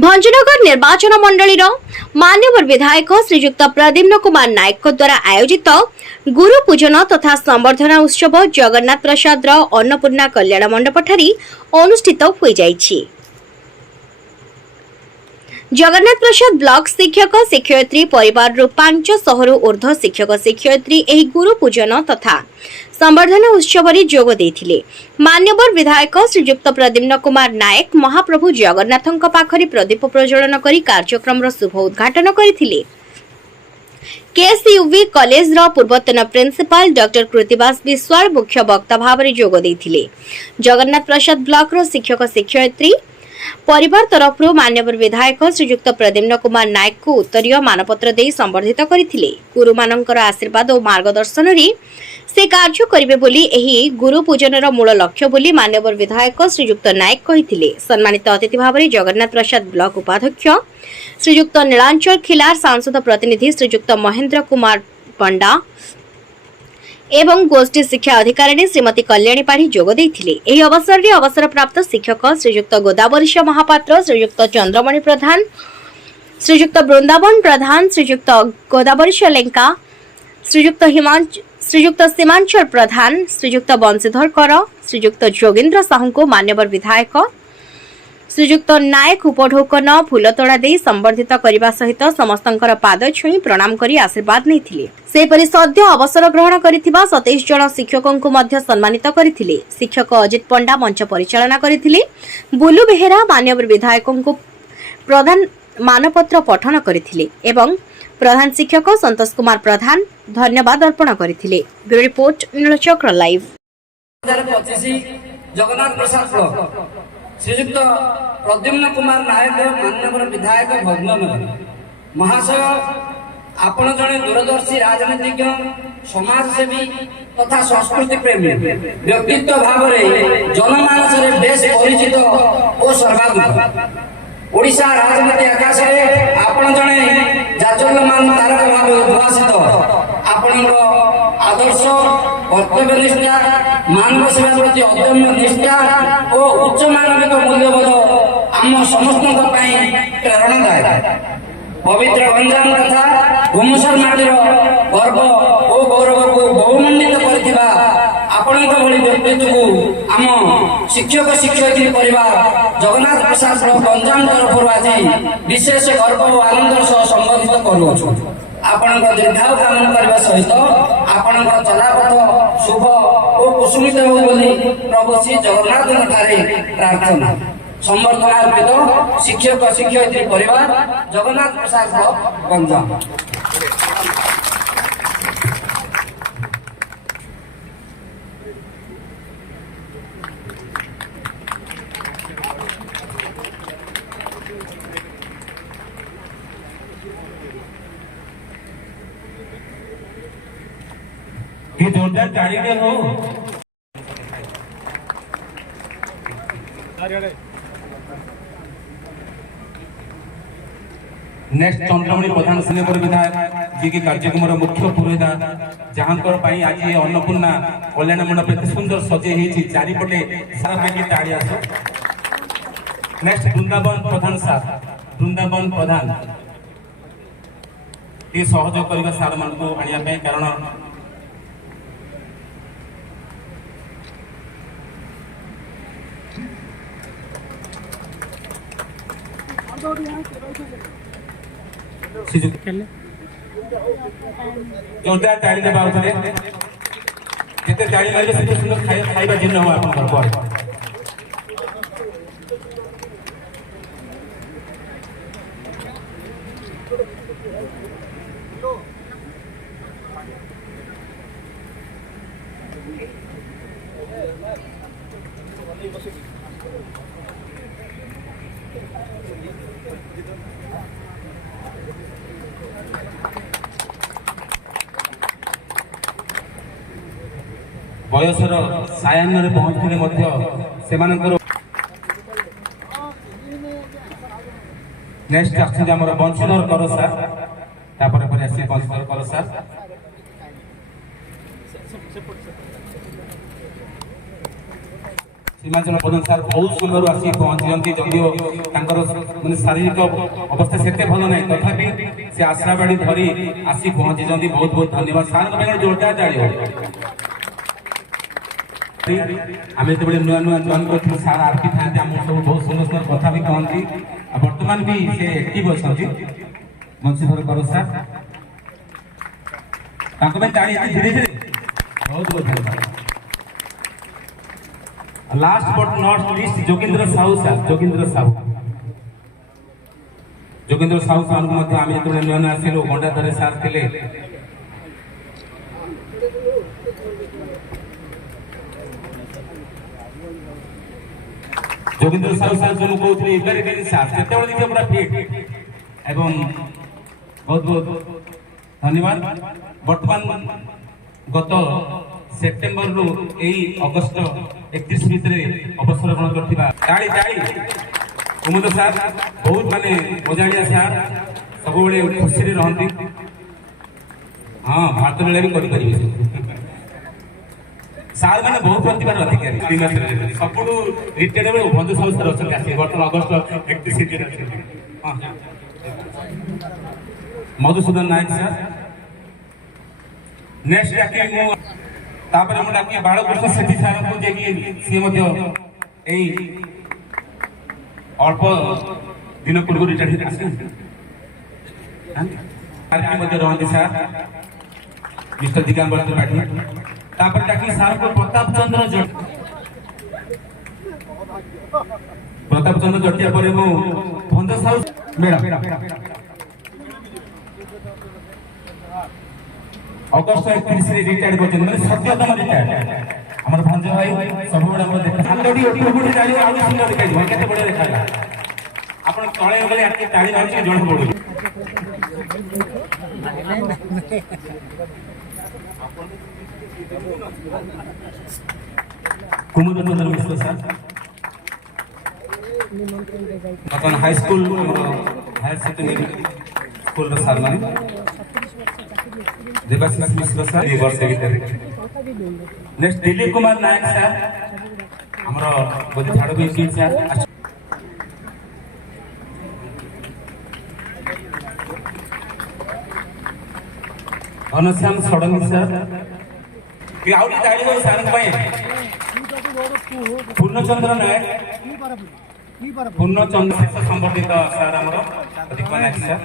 भंजनगर निर्वाचन मंडलीर मान्यवर विधायक श्रीयुक्त प्रद्युम्न कुमार नायक द्वारा आयोजित गुरु पूजन तथा संवर्धना उत्सव जगन्नाथ प्रसाद अन्नपूर्णा कल्याण मंडपठारी अनुष्ठित हो जाइछि। जगन्नाथ प्रसाद ब्लॉक शिक्षक शिक्षयित्री परिवार 500 रु ऊर्ध्व शिक्षक शिक्षयित्री एही गुरु पूजन तथा संवर्धना उत्सव जोग देथिले। मान्यवर विधायक श्रीयुक्त प्रद्युम्न कुमार नायक महाप्रभु जगन्नाथଙ୍କ पाखरे प्रदीप प्रज्वलन करी कार्यक्रम शुभ उद्घाटन करथिले। केएसयूवी कॉलेज पूर्वतन प्रिंसिपाल डॉक्टर कृतिवास विश्वाल मुख्य वक्ता भाव में जोग देथिले। जगन्नाथ प्रसाद ब्लॉक शिक्षक शिक्षयित्री परिवार तरफ मान्यवर विधायक श्रीयुक्त प्रद्युम्न कुमार नायक को उत्तरीय मानपत्र दे संबर्धित करथिले। गुरु मानकर आशीर्वाद और मार्गदर्शन रे से कार्य करिवे बोली एही गुरु पूजनर मूल लक्ष्य बोली मान्यवर विधायक श्रीयुक्त नायक कहिथिले। सम्मानित अतिथि भाव में जगन्नाथ प्रसाद ब्लॉक उपाध्यक्ष श्रीयुक्त नीलांचल खिलार, सांसद प्रतिनिधि श्रीयुक्त महेंद्र कुमार पंडा एवं गोष्ठी शिक्षा अधिकारिणी श्रीमती कल्याणी पाढ़ी जोग देथिले। एही अवसर रे अवसर प्राप्त शिक्षक श्रीयुक्त गोदावरीश महापात्र, श्रीयुक्त चंद्रमणि प्रधान, श्रीयुक्त वृंदावन प्रधान, श्रीयुक्त गोदावरीश लेंका, श्रीयुक्त सीमांचल प्रधान, श्रीयुक्त वंशीधर कर, श्रीयुक्त जोगेन्द्र साहू को मान्यवर विधायक श्रीयुक्त नायक उपढोकन फूलतोड़ा दे संबर्धित करने सहित समस्तंकर पाद छुई प्रणाम करी आशीर्वाद नहीं। सेपरि सद्य अवसर ग्रहण करिथिबा 27 जन शिक्षकों को मध्य सम्मानित करथिले। शिक्षक अजित पंडा मंच परिचालना करथिले। बुलु बेहेरा मान्यवर विधायकों को प्रधान मानपत्र पठन करथिले एवं प्रधान शिक्षक संतोष कुमार प्रधान धन्यवाद अर्पण करथिले। Bureau report Nilachakra live. Jagannath Prasad श्रीयुक्त प्रद्युम्न कुमार नायक मान्यवर विधायक भंजनगर महाशय, आपण जड़े दूरदर्शी राजनीतिज्ञ, समाजसेवी तथा संस्कृति प्रेमी व्यक्तित्व भाव में जनमानस बेस परिचित और सर्वाधिक ओडिशा राजनीति आकाश में आपण जड़े जाजल्यमान तारक भाव उद्भासित। आपण आदर्श, कर्तव्य निष्ठा, मानव सेवा प्रति अदम्य निष्ठा और उच्च मानविक मूल्यबोध आम समस्त प्रेरणादायक। पवित्र गंजाम तथा घुमुसर माटीर गर्व और गौरव को बहुमंडित करथिबा आपणक भली व्यक्तित्व को आम शिक्षक शिक्षयित्री परिवार जगन्नाथ प्रसाद गंजाम तरफ आज विशेष गर्व और आनंद सह संबोधित करूछु। आपणक दीर्घायु कामना करबा सहित आपणक चलापथ शुभ और कुसुमित हो बोली प्रभु श्री जगन्नाथ ठारे प्रार्थना। संबर्धना अर्पित शिक्षक शिक्षयित्री परिवार जगन्नाथ प्रसाद गंजाम। ये जोरदार ताली दे हो। नेक्स्ट चंद्रमणि प्रधान सिनेपुर विधायक जी के कार्यक्रम मुख्य पुरोहित जहाँकर आज अन्नपूर्णा कल्याण मंडप एत सुंदर सजे होती चारिपटे सारा पाई ताड़ी आस। नेक्स्ट वृंदावन प्रधान सार, वृंदावन प्रधान ये सहयोग करवा सार मान को आने कारण जोरदार ताली देबा उठले जेते ताली मारिबे सेते सुंदर खाइबा जिन्न हो आपन घर बयसर सायान्न पहुंचते से नेक्स्ट आम वंशीधर कर सार वंशीधर कर सार ସୀମାଞ୍ଚଳ ପ୍ରଧାନ ସାର୍ ବହୁତ ସମୟରୁ ଆସି ପହଞ୍ଚିଛନ୍ତି, ଯଦିଓ ତାଙ୍କର ମାନେ ଶାରୀରିକ ଅବସ୍ଥା ସେତେ ଭଲ ନାହିଁ, ତଥାପି ସେ ଆଶ୍ରାବାଡ଼ି ଧରି ଆସି ପହଞ୍ଚିଛନ୍ତି। ବହୁତ ବହୁତ ଧନ୍ୟବାଦ ସାର୍ଙ୍କ ପାଇଁ ଗୋଟେ ଜୋରଦାର ତାଳି ହଉ। ଆମେ ଯେତେବେଳେ ନୂଆ ନୂଆ ଜଏନ୍ କରିଥିଲୁ ସାର୍ ଆର୍ପି ଥାନ୍ତି, ଆମକୁ ସବୁ ବହୁତ ସୁନ୍ଦର ସୁନ୍ଦର କଥା ବି କହନ୍ତି। ଆଉ ବର୍ତ୍ତମାନ ବି ସେ ଆକ୍ଟିଭ ଅଛନ୍ତି। ବଂଶୀଧର କର ସାର୍, ତାଙ୍କ ପାଇଁ ତାଳି ଧୀରେ ଧୀରେ ବହୁତ ବହୁତ ଧନ୍ୟବାଦ। Last but not list Jogendra Sahu sir, Jogendra Sahu sir को आम जो नुआ नुआ आसलु गंडाधर सार थे। जोगेंद्र साहू सर जो कहते एवरीथिंग सार से पूरा फिट एवं बहुत बहुत धन्यवाद। बर्तमान गत सेप्टेम्बर रु अगस्ट 31 भितर अवसर ग्रहण करथिबा ताली कुमुद सार बहुत माने मजाड़िया सार सब बड़े खुशी रे रहंती। हाँ भारत लीला भी करि सार मैंने बहुत प्रतिभा अधिकारी सब रिटायर्ड बंधु साहू सर अच्छा बर्तमान अगस्ट 31 हाँ मधुसूदन नायक सर नेक्स्ट डाकी मुझे डाकी बालकृष्ण सेठी सार को सी अल्प दिन पूर्व रिटायर्ड रही सार मिस्टर दिगंबर त्रिपाठी डाकी सार को प्रताप चंद्र जटिया पर भंज साहू मैडम अगस्ट 31 रिटायर्ड कर सत्यतम रिटायर्ड आम भंज भाई सब देखा आप तले गले आके ताली मारे जन पड़ू कुमुद चंद्र मिश्र सर बर्तमान high school higher secondary school सार मान देवाशीष मिश्र सर ये वर्ष भीतर नेक्स्ट दिलीप कुमार नायक सर हमर बोधे झाड़ भी सर घनश्याम षडंगी सर कि आउरी ताली हो सर पूर्णचंद्र नायक पूर्णचंद्र संबर्धित सर हमर अधिक नायक सर